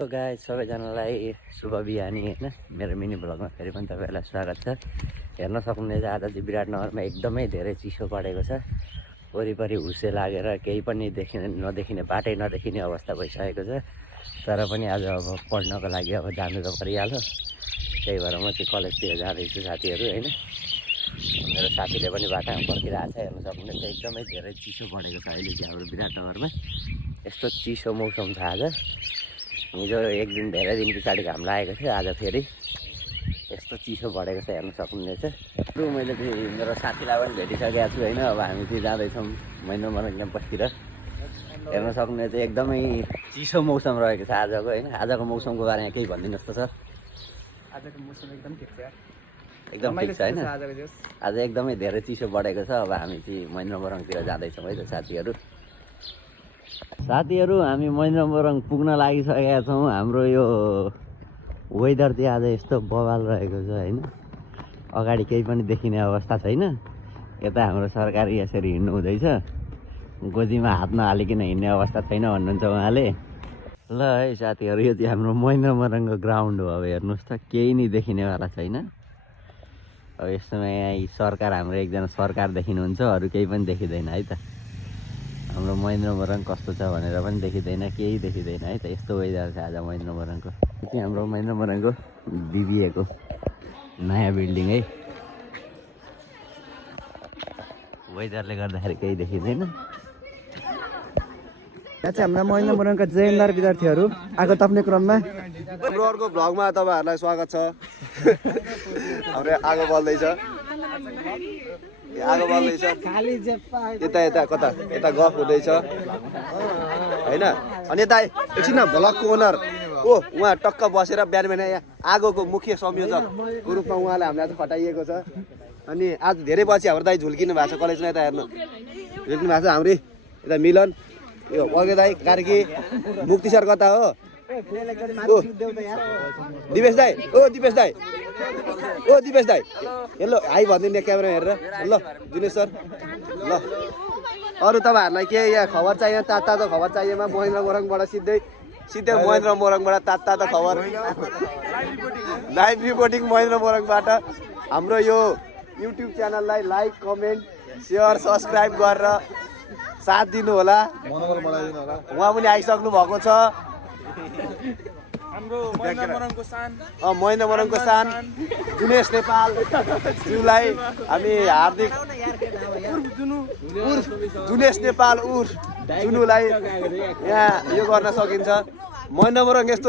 Guys सबैजनालाई शुभ बिहानी हैन मेरो मिनी ब्लगमा फेरि पनि तपाईहरुलाई स्वागत छ। हेर्न सक्नुहुन्छ आज चाहिँ विराटनगरमा एकदमै धेरै चिसो परेको छ। वरिपरि हुस्से लागेर केही पनि नदेखिने बाटै नदेखिने अवस्था भइसकेको छ। तर पनि आज अब पढ्नको लागि अब जानु त परिहाल्यो। त्यही भएर म चाहिँ कलेजतिर जाँदैछु साथीहरु हैन। मेरो साथीले पनि बाटामा पर्खिरहेछ। हेर्न सक्नुहुन्छ एकदमै धेरै चिसो परेको छ अहिले चाहिँ हाम्रो विराटनगरमा। यस्तो चिसो मौसम छ आज। हिजो एक दिन धेरै दिन पछाडि घाम लागेको थियो, आज फेरि यस्तो चिसो बढेको छ हेर्न सक्नुहुनेछ। मैले चाहिँ मेरो साथीलाई पनि भेटिसकेको छु हैन। अब हामी चाहिँ जाँदैछौँ महेन्द्रमोहन क्याम्पसतिर। हेर्न सक्नुहुनेछ एकदमै चिसो मौसम रहेको छ आजको हैन। आजको मौसमको बारेमा केही भनिदिनुहोस् त सर। आजको मौसम एकदम ठिक छ यार। एकदम ठिक छ हैन। आज एकदमै धेरै चिसो बढेको छ। अब हामी चाहिँ महेन्द्रमोहनतिर जाँदैछौँ है त साथीहरु। हामी महेन्द्रमोहन पुग्न लागिसकेका छौँ। हाम्रो यो वेदर चाहिँ आज यस्तो बवाल रहेको छ हैन। अगाडि केही पनि देखिने अवस्था छैन। यता हाम्रो सरकार यसरी हिँड्नु हुँदैछ। गोजीमा हात नहालिकन हिँड्ने अवस्था छैन भन्नुहुन्छ उहाँले। ल है साथीहरु, यो चाहिँ हाम्रो महेन्द्रमोहनको ग्राउन्ड हो। अब हेर्नुहोस् त केही नै देखिनेवाला छैन। अब यस्तोमा यहाँ सरकार हाम्रो एकजना सरकार देखिनुहुन्छ, अरू केही पनि देखिँदैन है त। हाम्रो महेन्द्रमोहन कस्तो छ भनेर पनि देखिँदैन, केही देखिँदैन है त। यस्तो वेदर छ आज महेन्द्रमोहनको। चाहिँ हाम्रो महेन्द्रमोहनको बिबिएको नयाँ बिल्डिङ है। वेदरले गर्दाखेरि केही देखिँदैन। यहाँ चाहिँ हाम्रा महेन्द्रमोहनका जयनदार विद्यार्थीहरू आगो ताप्ने क्रममा हाम्रो अर्को भ्लगमा तपाईहरुलाई स्वागत छ। हाम्रो आगो बल्दैछ, आगो बल्दैछ। यता यता कता यता गफ हुँदैछ हैन। अनि यता एकछिन भ्लगको ओनर उहाँ टक्क बसेर बिहान बिहान यहाँ आगोको मुख्य संयोजकको रूपमा उहाँलाई हामीलाई आज खटाइएको छ। अनि आज धेरै पछि हाम्रो दाइ झुल्किनु भएको छ कलेजमा। यता हेर्नु झुल्किनु भएको छ हाम्रो यता मिलन, यो अर्के दाइ कार्की, मुक्ति सर कता हो, दिपेश दाइ, दिपेश दाइ, दिपेश दाइ। हेलो हाई भनिदिनु क्यामेरा हेरेर। ल दिनेश सर। ल अरू तपाईँहरूलाई के यहाँ खबर चाहियो, तातो खबर चाहिएमा महेन्द्रमोहनबाट सिधै महेन्द्रमोहनबाट तातो खबर, लाइभ रिपोर्टिङ महेन्द्रमोहनबाट। हाम्रो यो युट्युब च्यानललाई लाइक, कमेन्ट, सेयर, सब्सक्राइब गरेर साथ दिनु होला। उहाँ पनि आइसक्नु भएको छ। महेन्द्रमोहनको सान जुनेश नेपाल ज्यूलाई हामी हार्दिक जुनेश नेपाल जुनुलाई यहाँ यो गर्न सकिन्छ। महेन्द्रमोहन यस्तो